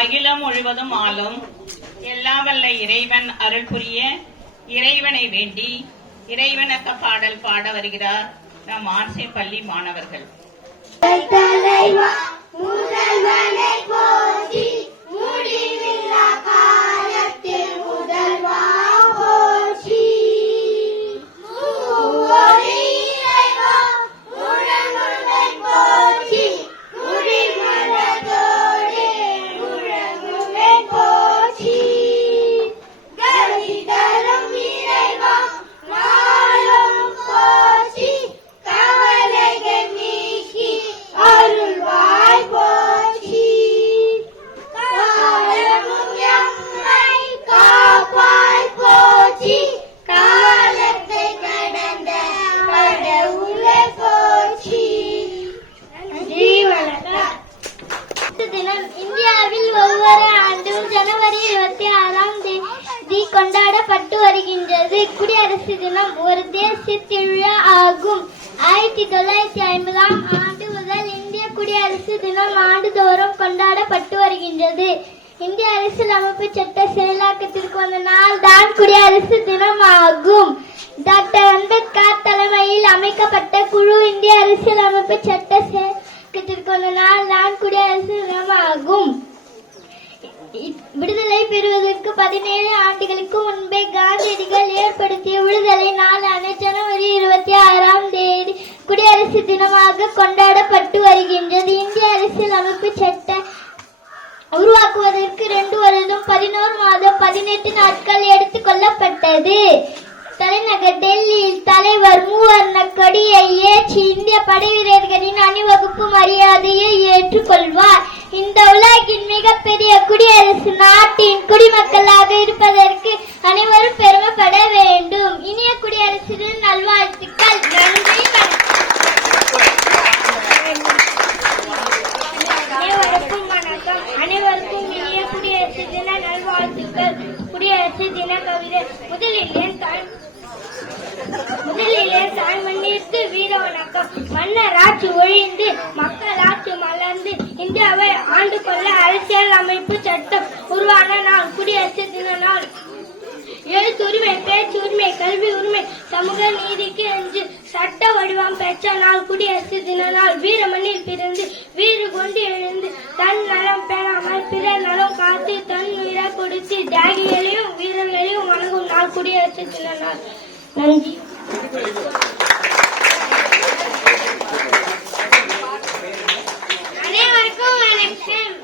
அகிலம் முழுவதும் ஆளும் எல்லாம் வல்ல இறைவன் அருள் புரிய இறைவனை வேண்டி இறைவணக்க பாடல் பாட வருகிறார் நம் ஆர்சி பள்ளி மாணவர்கள். இந்தியாவில் ஒவ்வொரு ஆண்டும் ஜனவரி 26ஆம் தேதி கொண்டாடப்பட்டு வருகின்றது. குடியரசு தினம் ஒரு தேசிய திருவிழா ஆகும். 1950ஆம் ஆண்டு முதல் இந்திய குடியரசு தினம் ஆண்டுதோறும் கொண்டாடப்பட்டு வருகின்றது. இந்திய அரசியலமைப்பு சட்ட செயலாக்கத்திற்கு வந்த நாள் தான் குடியரசு தினம் ஆகும். டாக்டர் அம்பேத்கர் தலைமையில் அமைக்கப்பட்ட குழு இந்திய அரசியலமைப்பு சட்ட செயலாக்கத்திற்கு வந்த நாள் தான் குடியரசு தினம் ஆகும். விடுதலை பெறுவதற்கு 17 ஆண்டுகளுக்கு முன்பே காந்தியடிகள் ஏற்படுத்திய விடுதலை நாளான ஜனவரி 26ஆம் தேதி குடியரசு தினமாக கொண்டாடப்பட்டு வருகின்றது. இந்திய அரசியலமைப்பு சட்ட உருவாக்குவதற்கு 2 வருடம் 11 மாதம் 18 நாட்கள் எடுத்துக் கொள்ளப்பட்டது. தலைநகர் டெல்லியில் தலைவர் மூவர்ண கொடியை ஏற்றி இந்திய படை வீரர்களின் அணிவகுப்பு மரியாதையை ஏற்றுக்கொள்வார். இந்த உலகின் மிகப்பெரிய குடியரசு நாட்டின் குடிமக்களாக இருப்பதற்கு அனைவரும் பெருமைப்பட வேண்டும். இனிய குடியரசு தின நல்வாழ்த்துக்கள். நன்றி. அனைவருக்கும் வணக்கம். அனைவருக்கும் இனிய குடியரசு தின நல்வாழ்த்துக்கள். குடியரசு தின கவிதை. முதலிலே தாய்மண்ணிற்கு வீர வணக்கம். மன்னராட்சி ஒழிந்து மக்களாட்சி மலர்ந்து இந்தியாவை ஆண்டு கொள்ள அரசியல் அமைப்பு சட்டம் உருவான நாள் குடியரசு தின நாள். எழுத்துரிமை, பேச்சுரிமை, கல்வி உரிமை, சமூக நீதிக்கு என்று சட்ட வடிவம் பெற்ற நாள் குடியரசு தின நாள். வீரமண்ணில் பிறந்து வீறு கொண்டு எழுந்து தன் நலம் பெறாமல் பிற நலம் காத்து தன் உயிரை கொடுத்து தியாகிகளையும் வீரர்களையும் வணங்கும் நாள் குடியரசு தின நாள். நன்றி. அனைவருக்கும் வணக்கம்.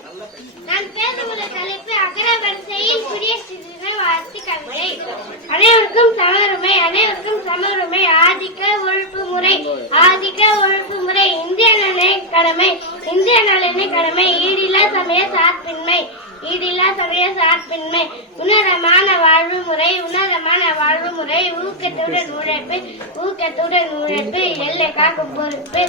நான் பேசவுள்ள தலைப்பு அகர வரிசையில் குடியரசு தின வாழ்த்துக்களை. அனைவருக்கும் சமருமை. அனைவருக்கும் சமருமை. ஆதிக்க ஒழிப்பு முறை. ஆதிக்க ஒழிப்பு முறை. இந்திய நலனை கடமை. இந்திய நலனை கடமை. ஈடில்லா சமய சார்பின்மை. ஈடில்லா சமய சார்பின்மை. உன்னதமான வாழ்வு முறை. உன்னதமான வாழ்வு முறை. ஊக்கத்துடன் உழைப்பு. ஊக்கத்துடன் உழைப்பு. எல்லை காக்கும் பொறுப்பு.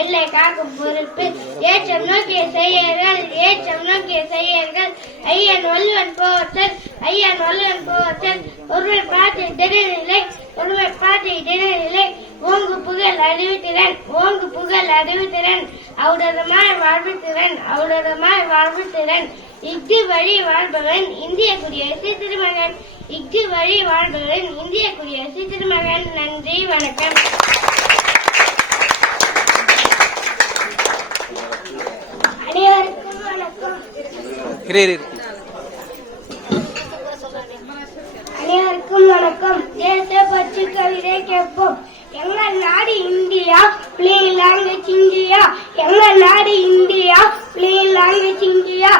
எல்லை காக்கும் பொறுப்பு. ஏற்றம் நோக்கிய செய்யர்கள். ஏற்றம் நோக்கிய செய்யர்கள். ஐயன் வல்லுவன் போற்றல். ஐயன் வல்லுவன் போற்றல். ஒருமை பார்த்து திடநிலை. ஒருமை பார்த்து திடநிலை. ஓங்கு புகழ் அறிவுத்திறன். ஓங்கு புகழ் அறிவுத்திறன். அவுடதமாய் வாழ்வு திறன். அவுடதமாய் வாழ்வு திறன். இக்கு வழி வாழ்பவன் இந்திய குடியரசு திருமகன். இக்கு வழி வாழ்பவன் இந்திய குடியரசு திருமகன். நன்றி. வணக்கம். அனைவருக்கும் வணக்கம். அனைவருக்கும் வணக்கம். தேச பற்று கவிதை கேட்போம். எங்கள் நாடு இந்தியா, பிளெயின் லாங்குவேஜ் இந்தியா. எங்கள் நாடு இந்தியா, பிளெயின் லாங்குவேஜ் இந்தியா.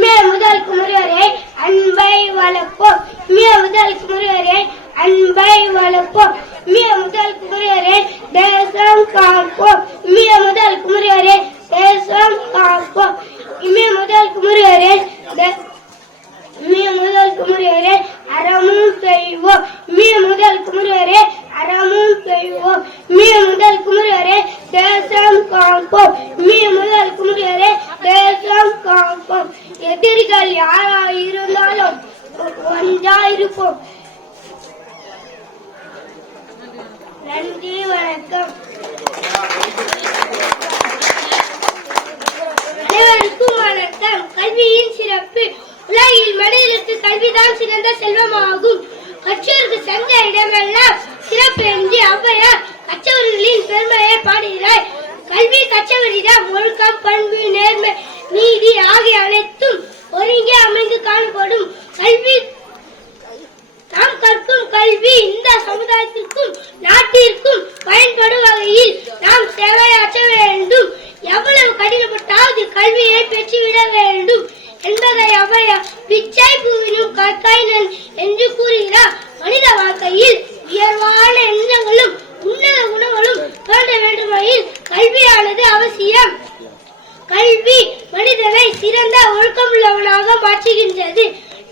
மே முதல் குமரி வரை அன்பை வளர்ப்போம். மே முதல் குமரி வரை அன்பை வளர்ப்போம். மே முதல் குமரி வரை தேசம் காப்போம். மே முதல் குமரி வரை தேசம் காப்போம். மே முதல் குமரி வரை மே முதல் குமரி வரை அறமும் செய்வோம். மே முதல் குமரி வரை அறமும் செய்வோம். மே முதல் குமரி வரை தேசம் காப்போம். மே முதல் குமரி வரை தேசம் காப்போம். எதிரிகள் யாரா இருந்தாலும் ஒன்றாயிருப்போம். நன்றி. வணக்கம். அனைவருக்கும் வணக்கம். கல்வியின் சிறப்பு. உலகில் மனிதருக்கு கல்விதான் சிறந்த செல்வமாகும். கற்றோருக்கு சென்ற இடமெல்லாம் சிறப்பு என்று ஔவையார் கற்றவர்களின் பெருமையை பாடுகிறார். கல்வி கற்றவரிடம் ஒழுக்கம், பண்பு, நேர்மை, நீதி ஆகிய அனைத்தும் ஒருங்கே அமைந்து காணப்படும். கல்வி நாம் கற்கும் கல்வி இந்த சமுதாயத்திற்கும் நாட்டிற்கும் பயன்படும் வகையில் நாம் சேவையாற்ற வேண்டும். எவ்வளவு கடினப்பட்டாவது கல்வியை பெற்றுவிட வேண்டும் என்பதை ஔவையார் பிச்சை பூவினும் கற்காய் என்று கூறுகிறார். மனித வாழ்க்கையில் உயர்வான எண்ணங்களும் உன்னத குணங்களும் தோன்ற வேண்டுமெனில் கல்வியானது அவசியம். கல்வி மனிதனை சிறந்த ஒழுக்கமுள்ளவனாக மாற்றுகின்றது.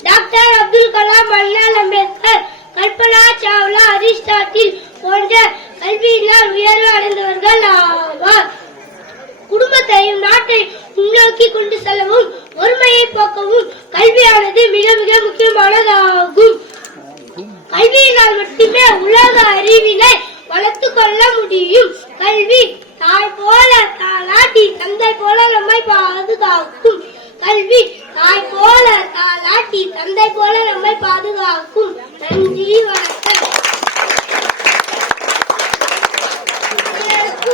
டாக்டர் அப்துல் கலாம், அண்ணா அம்பேத்கர், கல்பனா சாவ்லா, அரிஸ்டாட்டில் போன்ற கல்வியினால் உயர்வு அடைந்தவர்கள் ஆவார். குடும்பத்தையும் நாட்டை முன்னோக்கி கொண்டு செல்லவும் ஒருமையை போக்கவும் கல்வியானது மிக மிக முக்கியமானதாகும். கல்வியினால் மட்டுமே உலக அறிவினை வளர்த்துக் கொள்ள முடியும். கல்வி தாய் போல தாலாட்டி தந்தை போல நம்மை பாதுகாக்கும். கல்வி தாய் போல தாலாட்டி தந்தை போல நம்மை பாதுகாக்கும். நன்றி, வணக்கம்.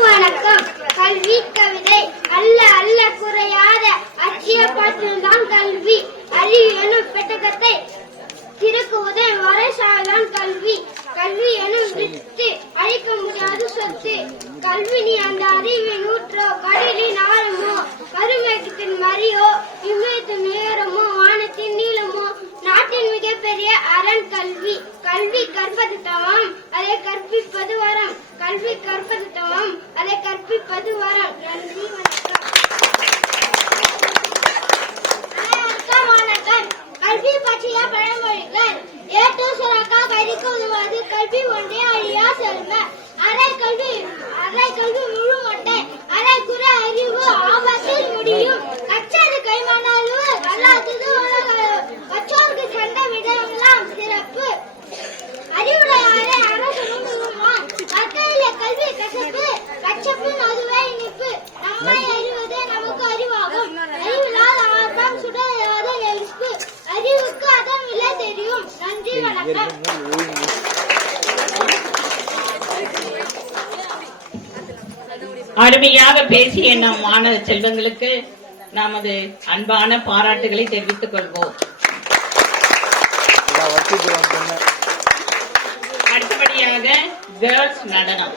வணக்கம். கல்வி கவிதை. அல்ல அல்ல குறையாத அச்சிய பாட்டில்தான் கல்வி. அறிவு எனும் பெட்டகத்தை திறக்குவதை வரைசால்தான் கல்வி. கல்வி எனும் வித்து அழிக்க முடியாத சொத்து. கல்வி நீ அந்த அறிவின் ஊற்றோ, கடலின் ஆழமோ, கருமேகத்தின் மறியோ, இமயத்தின் உயரமோ, வானத்தின் நீளமோ, நாட்டின் மிகப்பெரிய அரண் கல்வி. கல்வி கற்பது தவம், அதை கற்பிப்பது வரம். கல்வி கற்பது தவம், அதை கற்பிப்பது வரம். நன்றி, வணக்கம். வணக்கம். கல்வி பற்றிய பழமொழிகள். ஏட்டு சுரக்கா கைதிக்கு உதவாது, கல்வி ஒன்றே அழியா செல்வ. அரை கல்வி முழு மட்டை, அரை குறை அறிவு ஆபத்தில் முடியும். கற்றது கைமானளவு, கல்லாதது உலகளவு. கற்றோருக்கு சென்ற விடமெல்லாம் சிறப்பு. அறிவுடையாரை அரசனும் உருவான். கற்கையில கல்வி கசப்பு, கற்றப்பின் அதுவே இனிப்பு. நம்மை அறிவதே நமக்கு அறிவாகும். அறிவில்லாத ஆர்வம் சுடராத நெருப்பு. அறிவுக்கு அதன் விலை தெரியும். நன்றி, வணக்கம். அருமையாக பேசிய நம் மாணவ செல்வங்களுக்கு நமது அன்பான பாராட்டுகளை தெரிவித்துக் கொள்வோம். அடுத்தபடியாக கேர்ள்ஸ் நடனம்.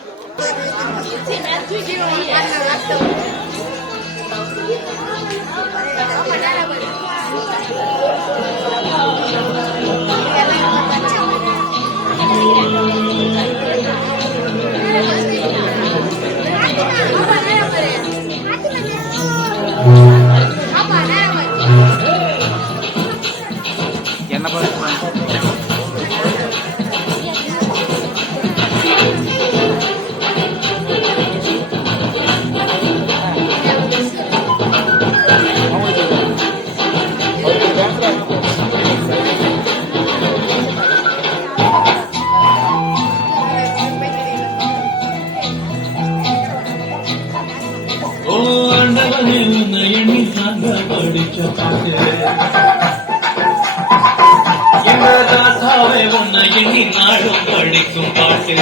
எண்ணி நாடும் படிக்கும் பாட்டு.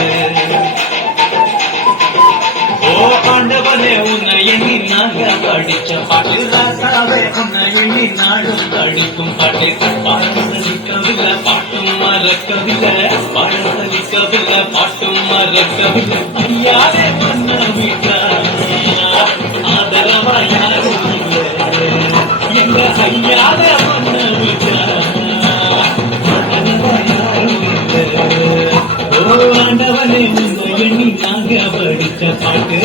ஓ ஆண்டவனே உன்னை எண்ணி நாங்க படிச்ச பாட்டு. ராசாவே உன்னை எண்ணி நாடும் படிக்கும் பாட்டு. பாடசலிக்கவில்லை பாட்டும் மறக்கவில்லை, பாடசலிக்கவில்லை பாட்டும் மறக்கவில்லை. ஐயாரே பண்ண வீட்டா ஆதரவா யாரும் எங்க ஐயாரே பண்ண வீட்டா ஆண்டவனே உங்க எண்ணி நாங்க படிச்ச பாட்டு.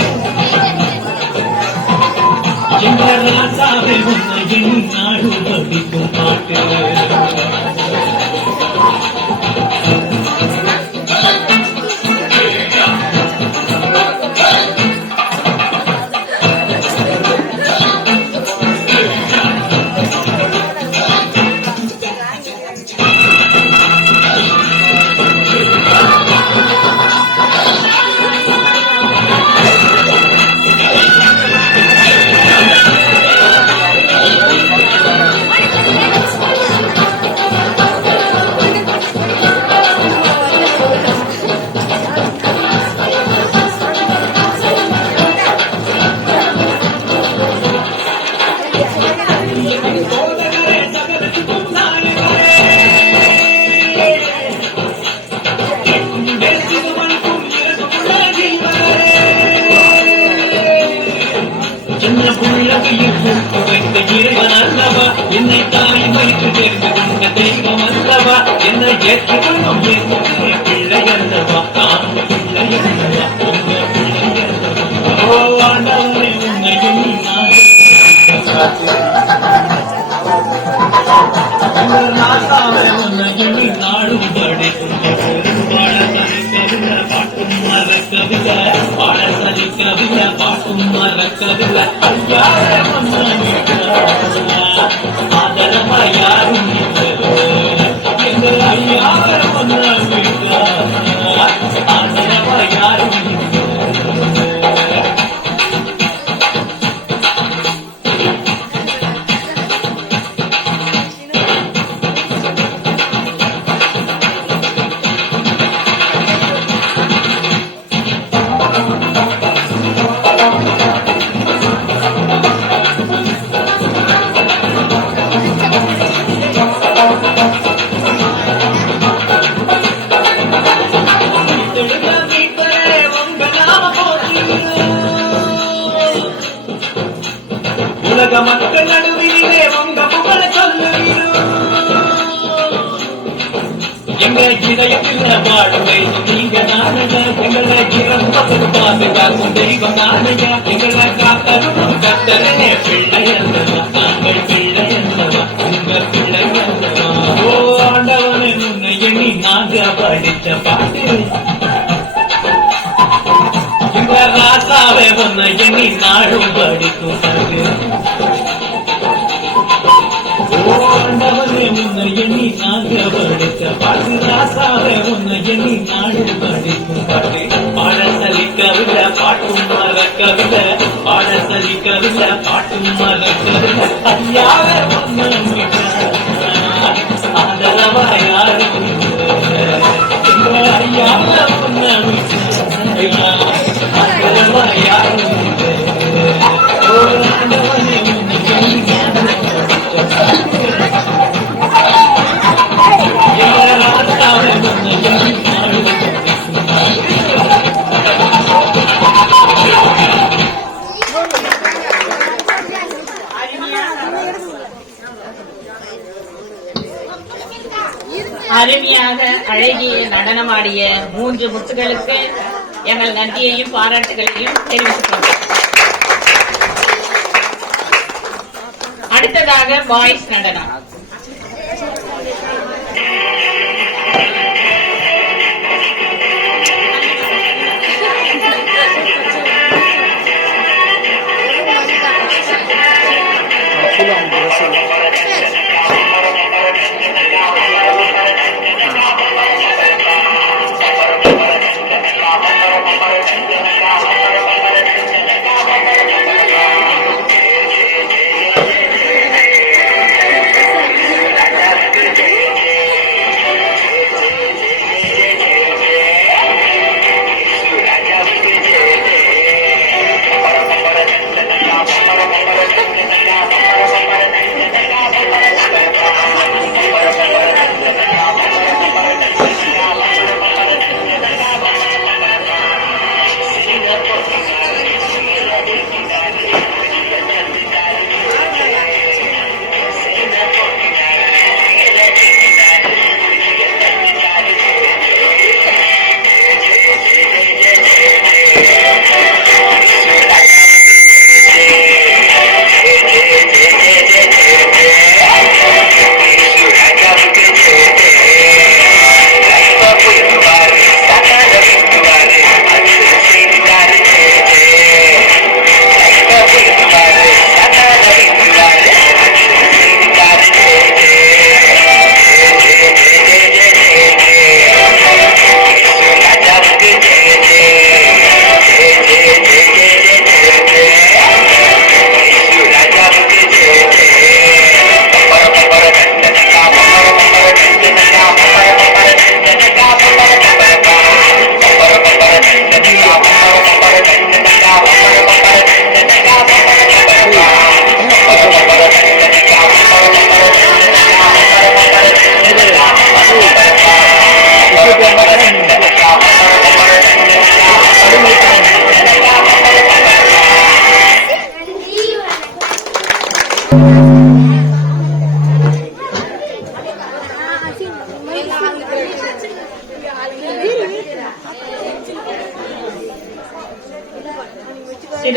எங்க ராசாவே உங்க எண்ணி நாடு படிக்கும் பாட்டு. தாய் வைத்து தெரிந்து கொண்ட தெய்வம் அல்லவா என்னை ஏற்றுக்கொள்ளும் பிள்ளை அல்லவா நான் பிள்ளை அல்லவா உங்க பிள்ளை அல்லவா ஓ ஆண்டவரே உன்னையும் நான் நாடும் படி பாட்டும் மறக்கவில்லை பாடசலி கவில பாட்டும் மறக்கவில்லை ஆதரவா யாரும் எங்கள் ஐயாயிரம் ஆதரவா யாரும் உலக மக்கள் நடுவிலே உங்க புகழ சொல்லுவீரோ எங்க இதயத்தில் பாடுவை நீங்க நானுங்க எங்களை இறந்தது பாதுகாக்கும் தெய்வம் நானுங்க எங்களை காத்தரும் கத்தரே பிள்ளை அல்லவா நாங்கள் பிள்ளை அல்லவா உங்க பிள்ளை அல்லவா ஓ ஆண்டவனே உன்னை எண்ணி நாங்க படித்த பாட்டு எங்க ராசாவே உன்னை எண்ணி நாடும் படிக்கும் பாட்டு ஆண்டவனே உன்னை எண்ணி நாங்க படித்த பாட்டு ராசாவே உன்னை எண்ணி நாடு படிக்கும் பாட்டு பாடசலி கவிதை பாட்டும் மறக்கவில்லை பாடசலி கவிதை பாட்டும் மறக்கவில்லை ஐயாவே உன்னை ஆதரவா யாரும் ஐயாவே உன்னை ஆதரவா யாரும் ஆண்டவனே உன்னை எண்ணி அருமையாக அழகிய நடனமாடிய 3 முத்துகளுக்கு எங்கள் நன்றியையும் பாராட்டுகளையும் தெரிவித்துக் கொண்டோம். அடுத்ததாக பாய்ஸ் நடனம்.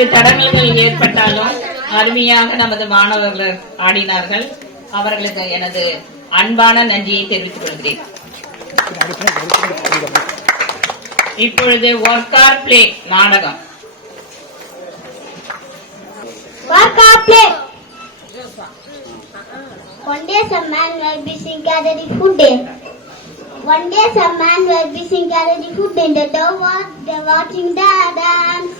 சிறிது தடங்கல்கள் ஏற்பட்டாலும் அருமையாக நமது மாணவர்கள் ஆடினார்கள். அவர்களுக்கு எனது அன்பான நன்றியை தெரிவித்துக் கொள்கிறேன். இப்பொழுது ஒர்க் ஆர் பிளே நாடகம். One day some man were busy gathering food in. One day some man were busy gathering food in the dog was they watching the dance.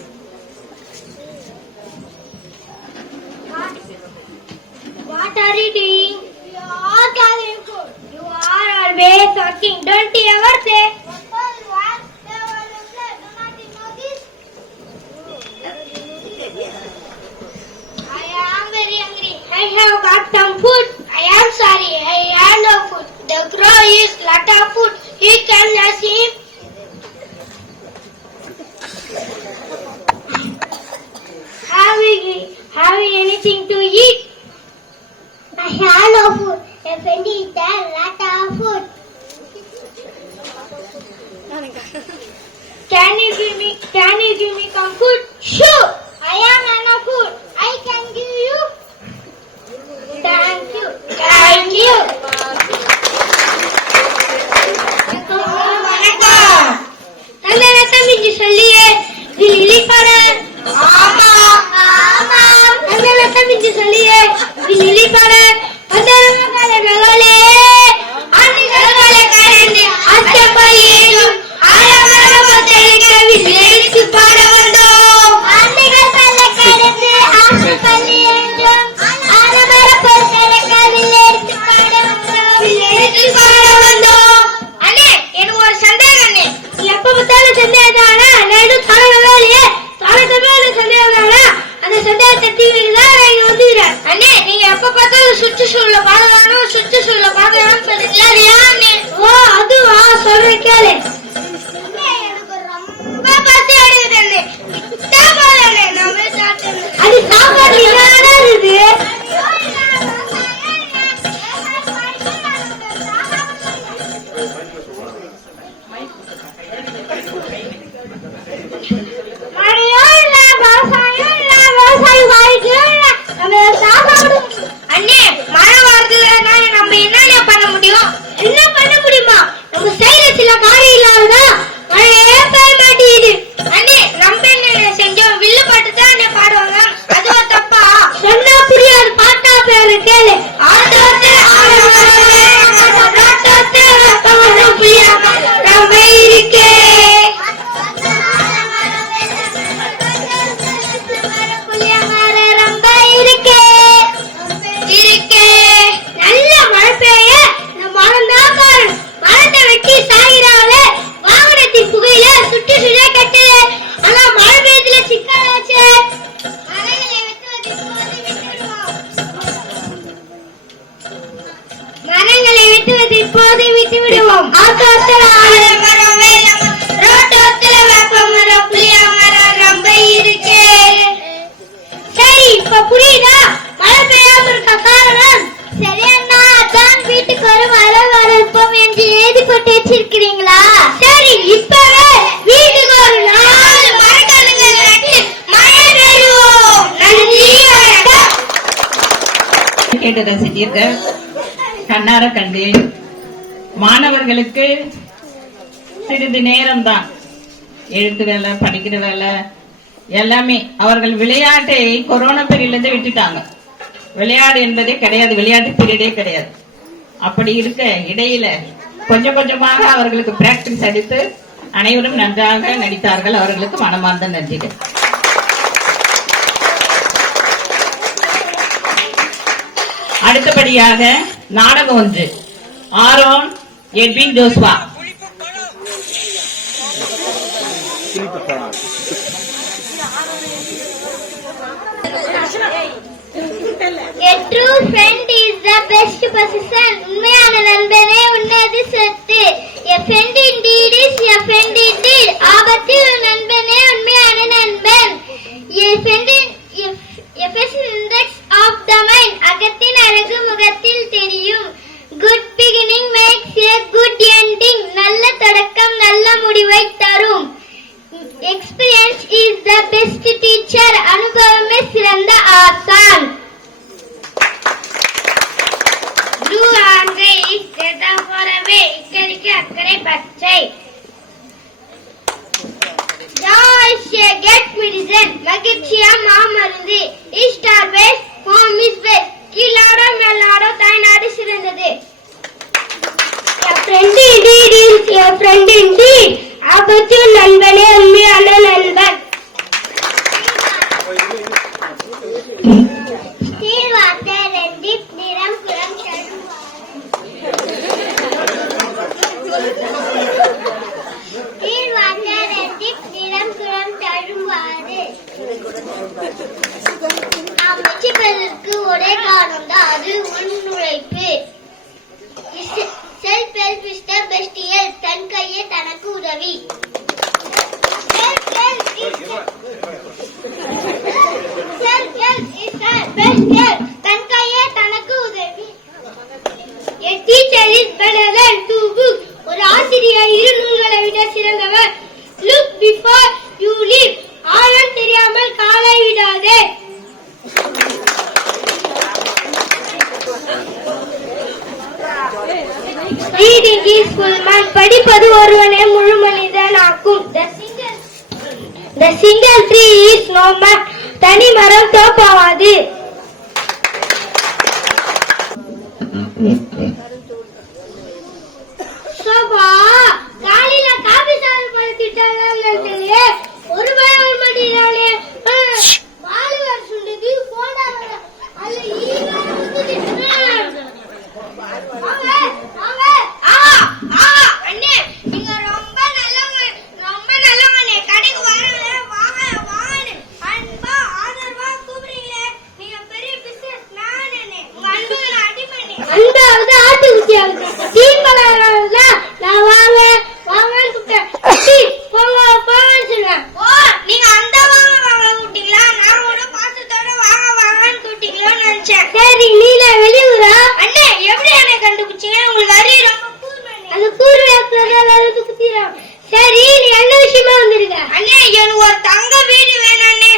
What are you doing? We are gathering food. You are always talking. Don't you ever say? I am very hungry. I have got some food. I am sorry. I have no food. The crow is lot of food. He cannot see. Have you anything to eat? I have no food. A friend is there, lot of food. Can you give me some food? Sure. I am enough food. I can give you. Thank you. Thank you. சொல்லியே தில்லி பட ஆமா ஆமா சொல்லியே தில்லி பட கேட்டு ரசித்தீர்கள். கண்ணார கண்டு மாணவர்களுக்கு சிறிது நேரம் தான் எழுத்து வேலை, படிக்கிற வேலை எல்லாமே. அவர்கள் விளையாட்டை கொரோனா பீரியட்ல இருந்து விட்டுட்டாங்க. விளையாடு என்பதே கிடையாது, விளையாட்டு பீரியடே கிடையாது. அப்படி இருக்க இடையில கொஞ்சம் கொஞ்சமாக அவர்களுக்கு பிராக்டிஸ் அடித்து அனைவரும் நன்றாக நடித்தார்கள். அவர்களுக்கு மனமார்ந்த நன்றிகள். அடுத்தபடியாக நாடகம் ஒன்று. Aaron Edwin Joshua. A true friend is the best possession. உண்மையான நண்பனே உன்னது சொத்து. A friend indeed is a friend indeed. ஆபத்தில் நண்பனே உண்மையான நண்பன். A friend a first index of the mind. அகத்தின் அழகு முகத்தில் தெரியும். Good beginning makes a good ending. நல்ல தொடக்கம் நல்ல முடிவை தரும். Experience is the best teacher. போறவே இக்கரைக்கு அக்கறை பச்சை. Get medicine. மகிழ்ச்சியா மாமருந்து. East or west, home is best. கீழாடோ மேலாடோ தாய்நாடு சிறந்தது. A friend indeed is a friend indeed. ஆபத்து நண்பனே உண்மையான நண்பன். தீர்வார்த்தை ரெண்டிப் நிறம் புறம் தழுவாது. நாம் வெற்றி பெறுவதற்கு ஒரே காரணம் தான், அது உழைப்பு. Self help is the best help. தன் கையே தனக்கு உதவி. தன் கையே தனக்கு உதவி. A teacher is better than two books. ஒரு ஆசிரியர் 2 நூல்களை விட சிறந்தவர். Look before you leap. ஆழம் தெரியாமல் காலை விடாதே. Reading is full man. படிப்பது ஒருவனை முழு மனிதனாக்கும். The single tree is no man. தனி மரம் தோப்பாவாது. சோபா காலையில காபி சாப்பிட படுத்திட்டாங்க. ஒரு பய வர மாட்டேங்கிறானே. வாழுவர் சுண்டது போடா. அது அண்ணே நீங்க ரொம்ப நல்லவனே. கடைக்கு வரவே வாங்க அன்பா ஆதரவா கூப்பிடுறீங்களே. நீங்க பெரிய பிசினஸ் மேன். உங்க அன்புக்கு நான் அடிப்பேன். அன்பாவது ஆட்டு குச்சியாவது டீம் கலர்ல நான் வாங்கன்னு கூப்பிட்டேன். போங்க போங்கன்னு சொல்லுவேன். ஓ நீங்க அந்த வாங்க கூப்பிட்டீங்களா? நான் கூட பாசத்தோட வாங்கன்னு கூப்பிட்டீங்களோன்னு நினைச்சேன். சரி நீல வெளியூரா? அண்ணே எப்படி அண்ணே கண்டுபிடிச்சீங்க? உங்களுக்கு அறிய ரொம்ப அது கூர்மையாக்குறது குத்திடும். சரி நீ என்ன விஷயமா வந்திருக்க? அண்ணே எனக்கு ஒரு தங்க வீடு வேணும் அண்ணே.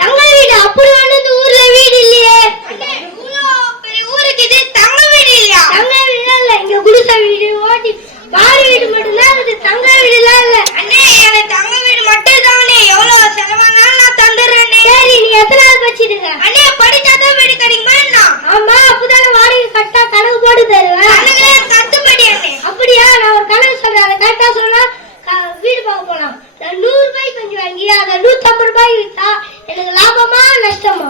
தங்க வீடு? அப்படி ஒண்ணு இந்த ஊர்ல வீடு இல்லையே. அண்ணே பெரிய ஊருக்கு இது தங்க வீடு இல்லையா? தங்க வீடு இல்ல, இங்க குடிசை வீடு ஓட்டி மாறி வீடு மட்டும்தான் இது. தங்க வீடு எல்லாம் இல்ல. அண்ணே எனக்கு தங்க வீடு மட்டும் தானே. எவ்வளவு செலவானாலும் நான் தந்துடுறேன். சரி நீ எத்தனாவது படிச்சிருக்க? அண்ணே படிச்சாதான் வீடு கிடைக்குமா என்ன? ஆமா அப்பதானே வாடகை கட்டா கணக்கு போட்டு தருவேன். கட்டுப்படி அண்ணே. அப்படியா? நான் ஒரு கணக்கு சொல்றேன், அதை கரெக்டா சொன்னா வீடு பார்க்க போலாம். 100 ரூபாய்க்கு கொஞ்சம் வாங்கி அதை 150 ரூபாய்க்கு வித்தா எனக்கு லாபமா நஷ்டமா?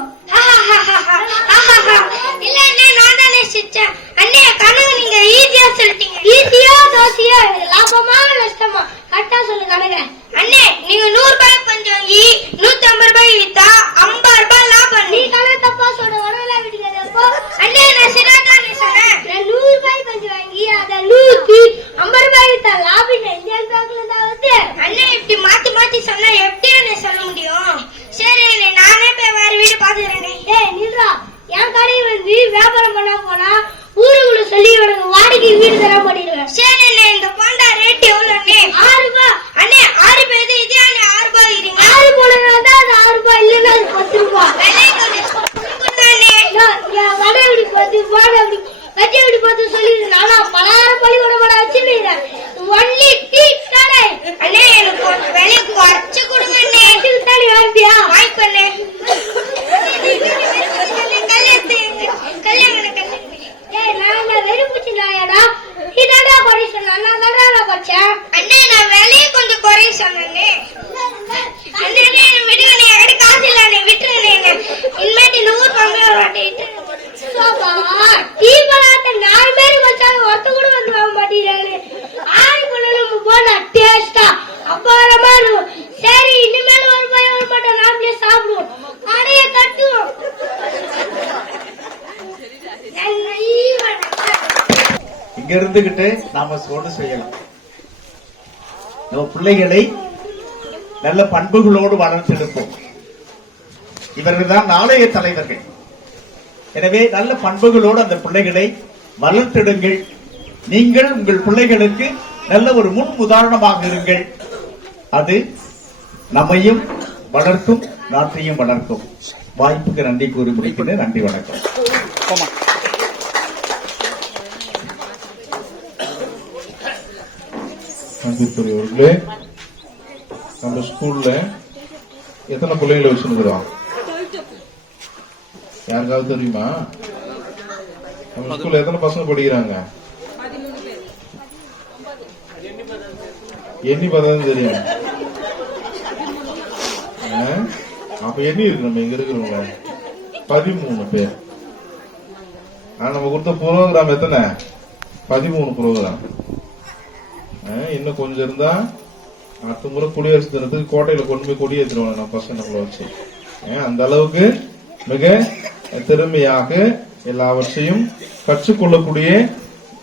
இல்ல அண்ணே நான் தானே சிரிச்சேன். அண்ணே கணக்கு நீங்க ஈஸியா சொல்லிட்டீங்க. ஈஸியா தோசியா எனக்கு லாபமா நஷ்டமா? கரெக்டா சொல்லு கணக்கு. அண்ணே நீங்க 100 ரூபாய்க்கு கொஞ்சம் வாங்கி 150 ரூபாய்க்கு வித்தா 50 ரூபாய் லாபம். நீ கணக்கு தப்பா சொல்ற. உடனே விட்டுக்கிறப்போ அண்ணே நான் சிராதானே சொன்னேன். 100 ரூபாய்க்கு கொஞ்சம் வாங்கி அதை 150 ரூபாய் வித்தா லாபம். இந்தியன் பேங்க்ல தான் வந்து. அண்ணே இப்படி மாத்தி சொன்னா எப்படி அண்ணே சொல்ல முடியும்? சரி அண்ணே நானே போய் வேற வீடு பாத்துக்கிறேனே. ஏய் நில்றா. என் கடையை வந்து வியாபாரம் பண்ண போனா ஊருக்குள்ள சொல்லி உனக்கு வாடகை வீடு தர மாட்டேங்குவேன். சரி அண்ணே இந்த போண்டா ரேட் எவ்வளவு அண்ணே? 6 ரூபாய். அண்ணே 6 ரூபாய் இது இதே அண்ணே 6 ரூபாய் இருக்கீங்க. 6 போடுறதா தான் அது 6 ரூபாய் இல்லன்னா அது 10 ரூபாய். விலை கொஞ்சம் அண்ணே. நான் வடை இப்படி பார்த்து போட அப்படி கட்டி அப்படி பார்த்து சொல்லிடுறேன். நானா பலகாரம் பள்ளிக்கூட வச்சுருக்கேன். ஒன்லி டீ கடை. அண்ணே எனக்கு விலை குறைச்சு கொடுங்க அண்ணே. தானே வாங்கியா? வாய்ப்பண்ணே. நான் வெறுப்புச்சு நாயடா. நீ தாண்டா குறை சொன்ன. நான் தாண்டா குறைச்சேன். அண்ணே நான் விலையை கொஞ்சம் குறை சொன்னேன். அண்ணே விடுவனே என்கிட்ட காசு இல்ல அண்ணே விட்டுருங்க. இனிமேட்டு 100 பங்கு வாட்டிட்டு டீ பழத்தை 4 பேருக்கு வச்சாலும் ஒருத்த கூட வந்து வாங்க மாட்டேங்கிறாங்க. 6 பழம் போனா டேஸ்டா அப்பாரமா இருக்கும். சரி இனிமேல் ஒரு பையன் ஒரு மாட்டோம் நாமளே சாப்பிடுவோம். அடைய கட்டுவோம். இங்க இருந்துகிட்டு நாம ஒண்ணு செய்யலாம். நம்ம பிள்ளைகளை நல்ல பண்புகளோடு வளர்த்தெடுப்போம். இவர்கள் தான் நாளைய தலைவர்கள். எனவே நல்ல பண்புகளோடு அந்த பிள்ளைகளை வளர்த்தெடுங்கள். நீங்கள் உங்கள் பிள்ளைகளுக்கு நல்ல ஒரு முன் உதாரணமாக இருங்கள். அது நம்மையும் வளர்க்கும், நாட்டையும் வளர்க்கும். வாய்ப்புக்கு நன்றி கூறி முடிக்கிறேன். நன்றி, வணக்கம். அன்புக்குரியவர்களே, நம்ம ஸ்கூல்ல எத்தனை பிள்ளைங்களை வச்சுருக்கிறோம்? யாருக்காவது தெரியுமா? நம்ம ஸ்கூல்ல எத்தனை பசங்க படிக்கிறாங்க? எண்ணி பார்த்தா தெரியும். அப்ப எண்ணி இருக்கு நம்ம இங்க இருக்கிறவங்க 13 பேர். ஆனா நம்ம கொடுத்த புரோகிராம் எத்தனை? 13 புரோகிராம். இன்னும் கொஞ்சம் இருந்தா அடுத்த முறை குடியரசு தினத்துக்கு கோட்டையில கொண்டு போய் கொடி ஏற்றுவாங்க நம்ம பசங்க நம்மள வச்சு. அந்த அளவுக்கு மிக திறமையாக எல்லாவற்றையும் கற்றுக்கொள்ளக்கூடிய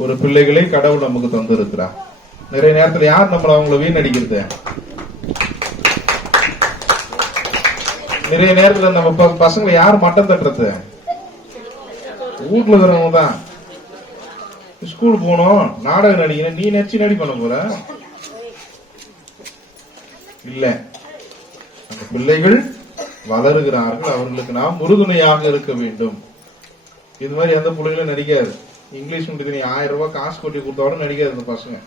ஒரு பிள்ளைகளை கடவுள் நமக்கு தந்திருக்கிறார். நிறைய நேரத்தில் யார் நம்மள அவங்கள வீணடிக்கிறது? நிறைய நேரத்தில் நம்ம பசங்களை யார் மட்டம் தட்டுறது? வீட்டுல இருக்கிறவங்க தான். ஸ்கூல் போனோம், நாடகம் நடிக்கணும், நீ நடி பண்ண போற இல்ல. அந்த பிள்ளைகள் வளருகிறார்கள், அவர்களுக்கு நாம் உறுதுணையாக இருக்க வேண்டும். இது மாதிரி எந்த பிள்ளைகளும் நடிக்காது. இங்கிலீஷ் மீடியத்தில் நீ 1000 ரூபாய் காசு கொட்டி கொடுத்தோட நடிக்காது இந்த பசங்க.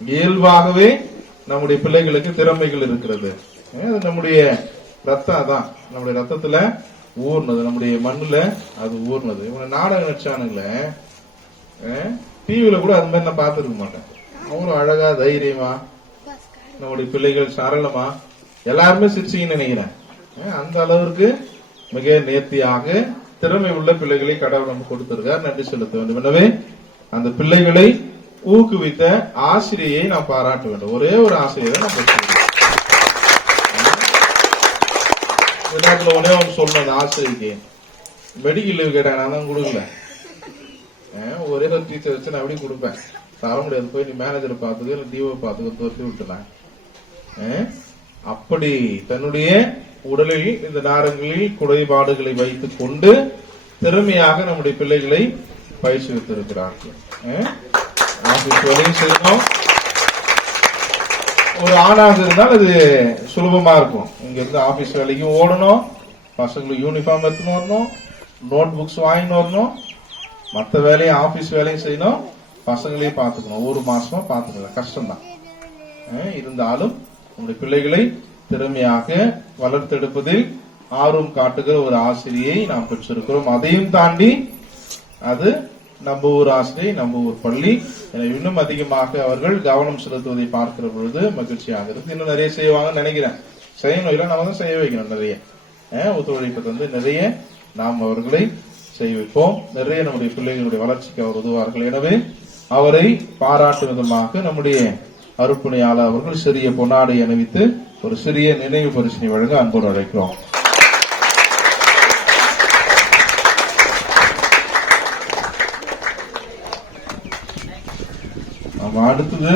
இயல்பாகவே நம்முடைய பிள்ளைகளுக்கு திறமைகள் இருக்கிறது. அது நம்முடைய ரத்தம் தான், நம்முடைய ரத்தத்துல ஊர்னது, நம்முடைய மண்ணுல அது ஊர்னது. இவங்க நாடகம் நடிச்சானுங்கள டிவியில கூட அது மாதிரி நான் பார்த்துருக்க மாட்டேன். அவங்களும் அழகா தைரியமா நம்முடைய பிள்ளைகள் சரளமா எல்லாருமே சிரிச்சிங்கன்னு நினைக்கிறேன். அந்த அளவிற்கு மிக நேர்த்தியாக திறமை உள்ள பிள்ளைகளை கடவுள் நமக்கு கொடுத்திருக்கார். நன்றி செலுத்த வேண்டும். எனவே அந்த பிள்ளைகளை ஊக்குவித்த ஆசிரியை நாம் பாராட்ட வேண்டும். ஒரே ஒரு ஆசிரியரை நம்ம ஒரே ஒன்று சொல்லணும். அந்த ஆசிரியருக்கு மெடிக்கல் லீவ் கேட்டாங்க, நான் தான் கொடுக்கல. ஒரே ஒரு டீச்சர் வச்சு நான் எப்படி கொடுப்பேன்? தர முடியாது. போய் நீ மேனேஜரை பார்த்துக்க இல்ல டிஓ பார்த்துக்க தோற்றி விட்டுறேன். அப்படி தன்னுடைய உடலில் இந்த நேரங்களில் குறைபாடுகளை வைத்துக் கொண்டு திறமையாக நம்முடைய பிள்ளைகளை பயிற்சித்திருக்கிறார்கள். ஆபீஸ் வேலையும் செய்யணும். ஒரு ஆணாக இருந்தால் அது சுலபமா இருக்கும். இங்க இருந்து ஆபீஸ் வேலைக்கும் ஓடணும், பசங்களுக்கு யூனிஃபார்ம் எடுத்துன்னு வரணும், நோட் புக்ஸ் வாங்கின்னு வரணும், மற்ற வேலையும் ஆபீஸ் வேலையும் செய்யணும், பசங்களையும் பார்த்துக்கணும். ஒரு மாசமா பார்த்துக்கலாம், கஷ்டம்தான். இருந்தாலும் நம்முடைய பிள்ளைகளை திறமையாக வளர்த்தெடுப்பதில் ஆர்வம் காட்டுகிற ஒரு ஆசிரியை நாம் பெற்றிருக்கிறோம். அதையும் தாண்டி அது நம்ம ஊர் ஆசிரியை, நம்ம ஊர் பள்ளி. இன்னும் அதிகமாக அவர்கள் கவனம் செலுத்துவதை பார்க்கிற பொழுது மகிழ்ச்சியாக இருக்கு. இன்னும் நிறைய செய்வாங்கன்னு நினைக்கிறேன். செய்யணும் இல்லை, நம்ம தான் செய்ய வைக்கணும். நிறைய ஒத்துழைப்பு தந்து நிறைய நாம் அவர்களை செய்ய வைப்போம். நிறைய நம்முடைய பிள்ளைகளுடைய வளர்ச்சிக்கு அவர் உதவார்கள். எனவே அவரை பாராட்டும் விதமாக நம்முடைய அருப்பணியாளர் அவர்கள் சிறிய பொன்னாடை அணிவித்து ஒரு சிறிய நினைவு பரிசினை வழங்க அன்போடு அழைக்கிறோம். நம்ம அடுத்தது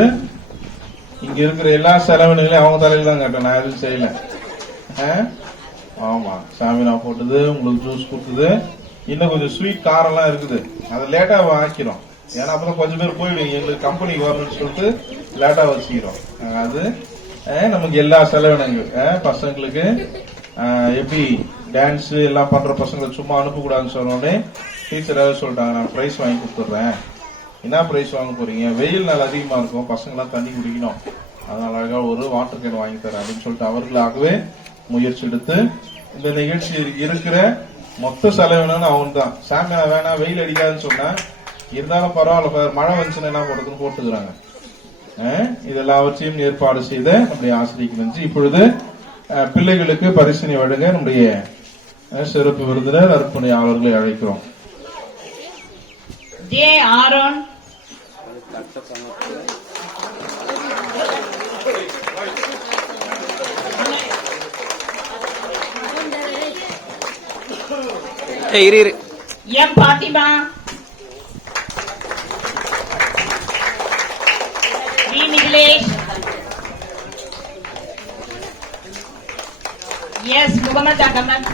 இங்க இருக்கிற எல்லா செலவினங்களையும் அவங்க தலையில தான் கேட்டேன், நான் எதுவும் செய்யல. ஆமா, சாமி நான் போட்டது, உங்களுக்கு ஜூஸ் கொடுத்தது, இன்னும் கொஞ்சம் ஸ்வீட் காரம் எல்லாம் இருக்குது. அதை லேட்டா ஆக்கிறோம். ஏன்னா அப்பதான் கொஞ்சம் பேர் போயிடுவீங்க, எங்களுக்கு கம்பெனிக்கு வரணும்னு சொல்லிட்டு லேட்டா வச்சுக்கிறோம். அது நமக்கு எல்லா செலவினங்கள் பசங்களுக்கு எப்படி டான்ஸ் எல்லாம் பண்ற பசங்களை சும்மா அனுப்பக்கூடாதுன்னு சொன்னோடனே டீச்சராக சொல்லிட்டாங்க, நான் பிரைஸ் வாங்கி கொடுத்துட்றேன். என்ன பிரைஸ் வாங்க போறீங்க? வெயில் நாள் அதிகமா இருக்கும், பசங்களாம் தண்ணி குடிக்கணும், அதனால அழகா ஒரு வாட்டர் கேன் வாங்கி தரேன் அப்படின்னு சொல்லிட்டு அவர்களாகவே முயற்சி எடுத்து இந்த நிகழ்ச்சி இருக்கிற மொத்த செலவினு அவன் தான். சாமி வேணா வெயில் அடிக்காதுன்னு சொன்னேன், இருந்தாலும் பரவாயில்ல, மழை வந்துச்சுன்னா என்ன போடுறதுன்னு போட்டுக்கிறாங்க. இதெல்லாவற்றையும் ஏற்பாடு செய்த நம்முடைய ஆசிரியருக்கு நன்றி. இப்பொழுது பிள்ளைகளுக்கு பரிசினை வழங்க நம்முடைய சிறப்பு விருந்தினர் அர்ப்பணியாளர்களை அழைக்கிறோம். J Aaron, M Fathima, V Nikilesh, S Mohammed Ahmed,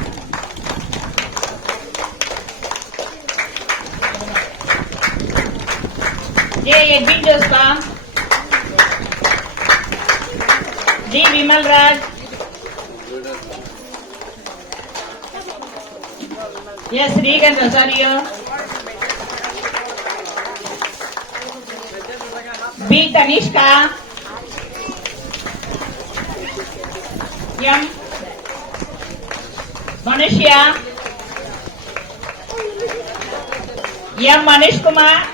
J Edwin Josba, D Vimal Raj, S Regan Rosario, P Tanishka, M Manushya, M Manishkumar,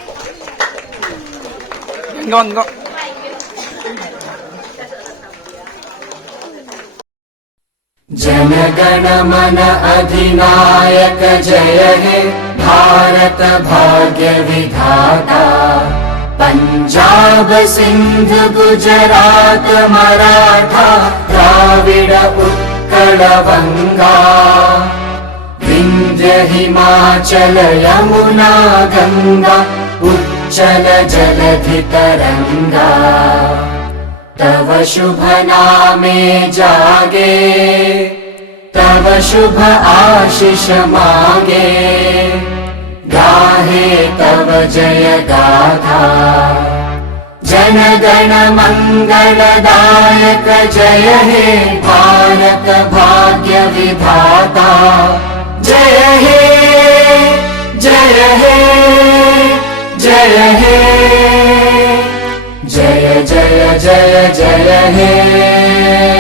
जनगण मन अधिनायक जय हे भारत भाग्य विधाता। पंजाब सिंध गुजरात मराठा द्राविड उत्कल बंगा। विंध्य हिमाचल यमुना गंगा उच्चल जलधि तरंगा। तव शुभ नामे जागे, तव शुभ आशीष मागे। गाहे तव जय गाथा, जन गण मंगलदायक जय हे भारत भाग्य विधाता। जय हे जय हे जय हे जय जय जय जय हे।